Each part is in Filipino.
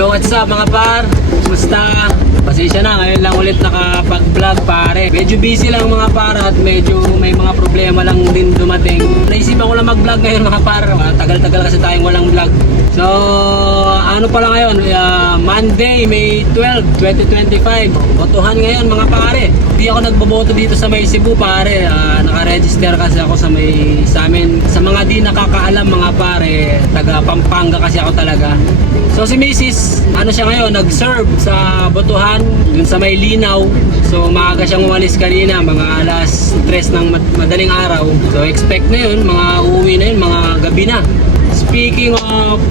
Yo, what's up mga par? Kumusta? Pasensya na, ngayon lang ulit nakapag-vlog pare. Medyo busy lang mga par at medyo may mga problema lang din dumating. Naisipan ko lang mag-vlog ngayon mga par. Tagal-tagal kasi tayong walang vlog. So, ano pala ngayon? Monday, May 12, 2025. Botohan ngayon mga pare. Hindi ako nagboboto dito sa may Cebu pare. Naka-register kasi ako sa amin. Sa mga di nakakaalam mga pare, taga Pampanga kasi ako talaga. So si Mrs. ano siya ngayon, nag-serve sa botohan dun sa may Linaw. So maaga siyang umalis kanina, mga alas 3 ng madaling araw. So expect na yun, mga uuwi na yun, mga gabi na. Speaking of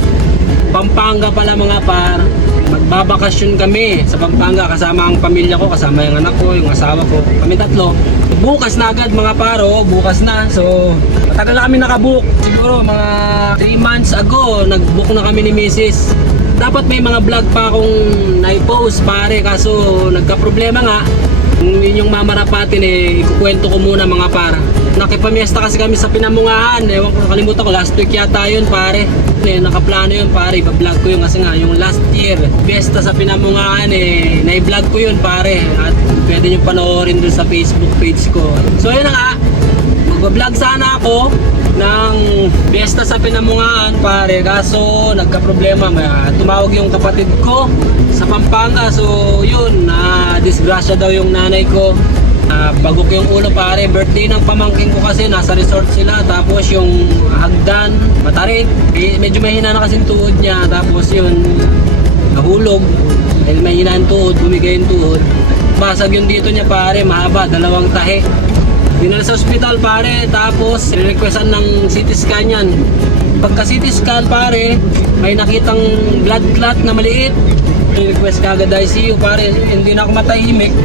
Pampanga pala mga par, magbabakasyon kami sa Pampanga kasama ang pamilya ko, kasama yung anak ko, yung asawa ko, kami tatlo. Bukas na agad mga paro, bukas na. So matagal na kami nakabook. Siguro mga 3 months ago nagbook na kami ni Mrs. Dapat may mga vlog pa akong na-post pare, kaso nagka-problema nga. Yun yung mamarapatin ikukwento ko muna mga para. Nakipamiesta kasi kami sa Pinamungahan. Ewan ko, nakalimutan ko, last week yata yun pare. Nakaplano yun pare, iba-vlog ko yun kasi nga yung last year fiesta sa Pinamungahan na-vlog ko yun pare. At pwede nyo panoorin dun sa Facebook page ko. So yun na nga, mag-vlog sana ako ng fiesta sa Pinamungahan pare, kaso nagka-problema. Tumawag yung kapatid ko sa Pampanga. So yun, disgrasya daw yung nanay ko. Bagok yung ulo pare. Birthday ng pamangkin ko kasi, nasa resort sila. Tapos yung hagdan, matarik. Medyo mahina na kasing tuhod niya. Tapos yun, nahulog. Dahil mahina ang tuhod, bumigay yung tuhod. Basag yung dito niya pare, mahaba, 2 tahe. Dinala sa ospital pare, tapos requestan ng CT scan yan. Pagka CT scan pare, may nakitang blood clot na maliit. Request ka agad ICU pare, hindi na ako matahimik.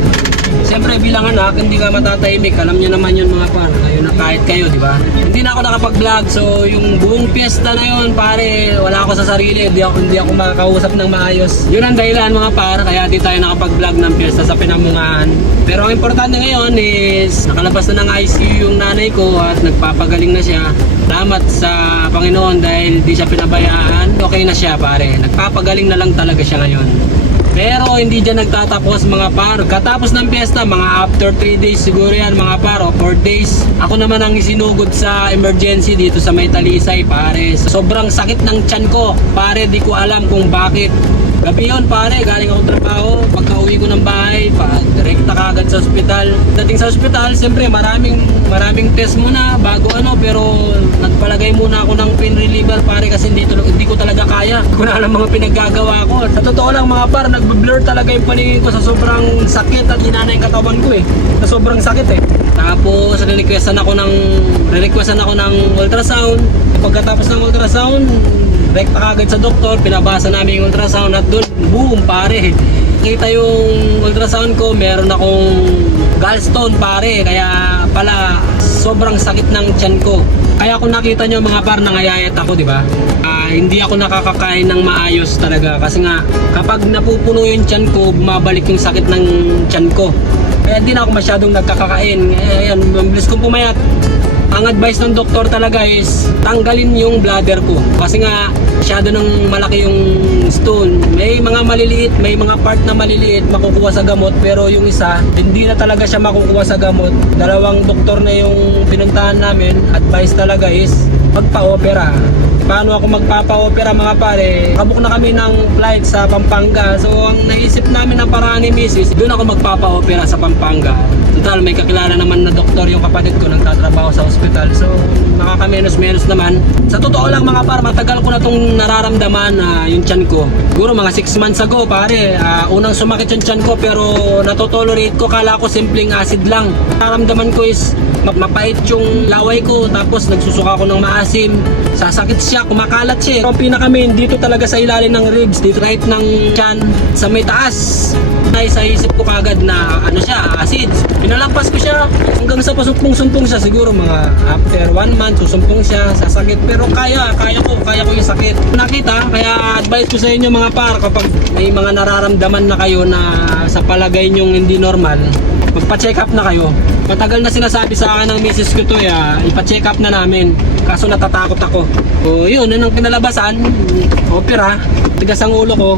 Siyempre bilang anak, hindi ka matatahimik. Alam niyo naman yun mga par, kayo na kahit kayo, di ba? Hindi na ako nakapag-vlog, so yung buong piyesta na yun pare, wala ako sa sarili, hindi ako makakausap ng maayos. Yun ang dahilan mga par, kaya di tayo nakapag-vlog ng piyesta sa Pinamungahan. Pero ang importante ngayon is nakalabas na ng ICU yung nanay ko at nagpapagaling na siya. Salamat sa Panginoon dahil di siya pinabayaan. Okay na siya pare, nagpapagaling na lang talaga siya ngayon. Pero hindi dyan nagtatapos mga par. Katapos ng piyesta, mga after 3 days siguro yan mga par, o 4 days. Ako naman ang isinugod sa emergency dito sa May Talisay pare. Sobrang sakit ng tiyan ko pare, di ko alam kung bakit. Gabi yun pare, galing ako trabaho. Pagka uwi ko ng bahay, direkta ka agad sa ospital. Dating sa ospital, siyempre maraming test muna bago pero nagpalagay muna ako ng pain reliever pare, kasi hindi ko talaga kaya. Kung alam mga pinaggagawa ko. Sa totoo lang mga par, nagbe-blur talaga yung paningin ko sa sobrang sakit at hina na yung katawan ko sa sobrang sakit Tapos re-requestan ako ng ultrasound. Pagkatapos ng ultrasound, rekta kagad sa doktor, pinabasa namin yung ultrasound at doon, boom pare. Kita yung ultrasound ko, meron akong gallstone pare, kaya pala sobrang sakit ng tiyan ko. Kaya kung nakita nyo mga par, nangayayat ako, di ba? Hindi ako nakakakain ng maayos talaga kasi nga kapag napupuno yung tiyan ko, bumabalik yung sakit ng tiyan ko. Kaya hindi na ako masyadong nagkakakain. Ayan, mabilis kong pumayat. Ang advice ng doktor talaga is tanggalin yung bladder ko kasi nga masyado nang malaki yung stone. May mga maliliit, may mga part na maliliit makukuha sa gamot, pero yung isa hindi na talaga siya makukuha sa gamot. 2 doktor na yung pinuntahan namin. Advice talaga is magpa-opera. Paano ako magpapa-opera mga pare? Kabuk na kami ng flight sa Pampanga. So ang naisip namin na paraan ni Mrs., doon ako magpapa-opera sa Pampanga. Total, may kakilala naman na doktor yung kapatid ko, nagtatrabaho sa ospital. So nakaka-menos naman. Sa totoo lang mga par, matagal ko na itong nararamdaman yung tiyan ko. Siguro mga 6 months ago pare, unang sumakit yung tiyan ko, pero natotolerate ko. Kala ko simpleng acid lang. Nararamdaman ko is mapait yung laway ko, tapos nagsusuka ako ng maasim. Sasakit siya, kumakalat siya. Ang pinaka-main dito talaga sa ilalim ng ribs, dito right ng tiyan, sa may taas. Sa isip ko kagad na acid. Pinalampas ko siya hanggang sa pasumpong-sumpong siya. Siguro mga after 1 month susumpong siya, sasakit. Pero kaya ko yung sakit. Nakita, kaya advice ko sa inyo mga par, kapag may mga nararamdaman na kayo na sa palagay nyong hindi normal, magpa-check up na kayo. Matagal na sinasabi sa akin ng misis ko to, ipa-check up na namin. Kaso natatakot ako. O yun, anong kinalabasan? Opera. Tigas ang ulo ko.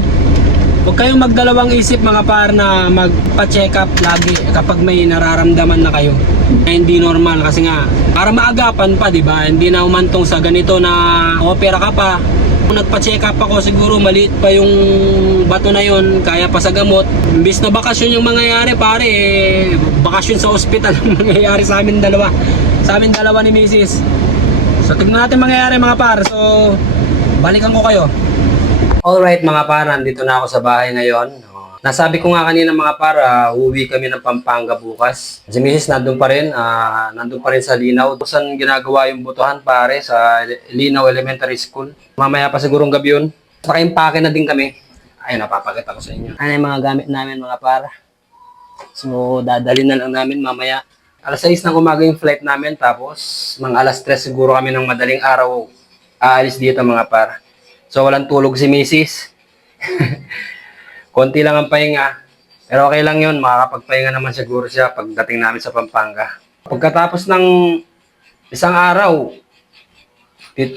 Huwag kayong magdalawang isip mga par na magpa-check up lagi kapag may nararamdaman na kayo na hindi normal, kasi nga para maagapan pa, di ba? Hindi na umantong sa ganito na opera ka pa. Kung nagpa-check up ako, siguro maliit pa yung bato na yon, kaya pa sa gamot. Imbis na bakasyon yung mangyayari pare, bakasyon sa ospital ang mangyayari sa amin dalawa. Sa amin dalawa ni Mrs. So tignan natin mangyayari mga par. So balikan ko kayo. Alright mga par, nandito na ako sa bahay ngayon. Nasabi ko nga kanina mga par, uuwi kami ng Pampanga bukas. Si Mrs. nandun pa rin sa Linaw. Saan ginagawa yung butuhan pare sa Linaw Elementary School. Mamaya pa sigurong gabi yun. Naka-impake na din kami. Ayun, napapakita ko sa inyo. Ano yung mga gamit namin mga par. So dadalhin na lang namin mamaya. Alas 6 ng umaga yung flight namin, tapos mga alas 3 siguro kami ng madaling araw aalis dito mga par. So walang tulog si Mrs. Konti lang ang pahinga. Pero okay lang yun, makakapagpahinga naman siguro siya pagdating namin sa Pampanga. Pagkatapos ng isang araw,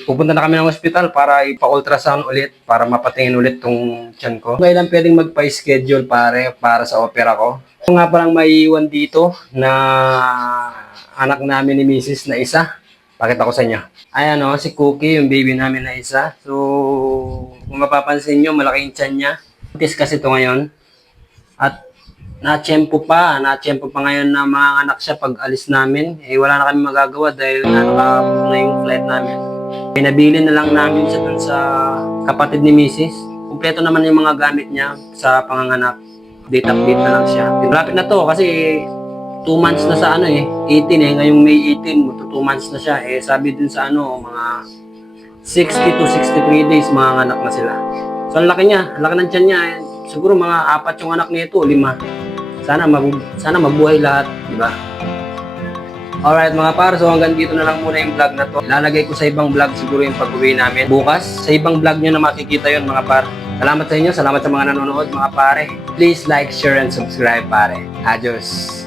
pupunta na kami ng ospital para ipa-ultrasound ulit, para mapatingin ulit tong tiyan ko. Kailan pwedeng magpa-schedule para sa opera ko. Ito nga palang maiiwan dito na anak namin ni Mrs. na isa. Pakita ko sa inyo. Ayan o, si Cookie, yung baby namin na isa. So, kung mapapansin nyo, malaki yung tiyan niya. Tis kasi ito ngayon. At na-tiyempo pa ngayon na mga anak siya pag alis namin. Eh, wala na kami magagawa dahil nakapag na yung flight namin. Pinabili na lang namin siya dun sa kapatid ni Mrs. Kumpleto naman yung mga gamit niya sa panganganak. Update na lang siya. Malapit na to kasi 2 months na sa 18 ngayong May 18, 2 months na siya. Eh, sabi dun sa mga 60 to 63 days mga anak na sila. So, ang laki niya, ang laki ng tiyan niya. Siguro mga 4 yung anak nito, 5. Sana mabuhay lahat, di ba? Alright mga par, so hanggang dito na lang muna yung vlog na to. Ilalagay ko sa ibang vlog siguro yung pag-uwi namin bukas. Sa ibang vlog nyo na makikita yon mga par. Salamat sa inyo, salamat sa mga nanonood mga pare. Please like, share, and subscribe pare. Adios!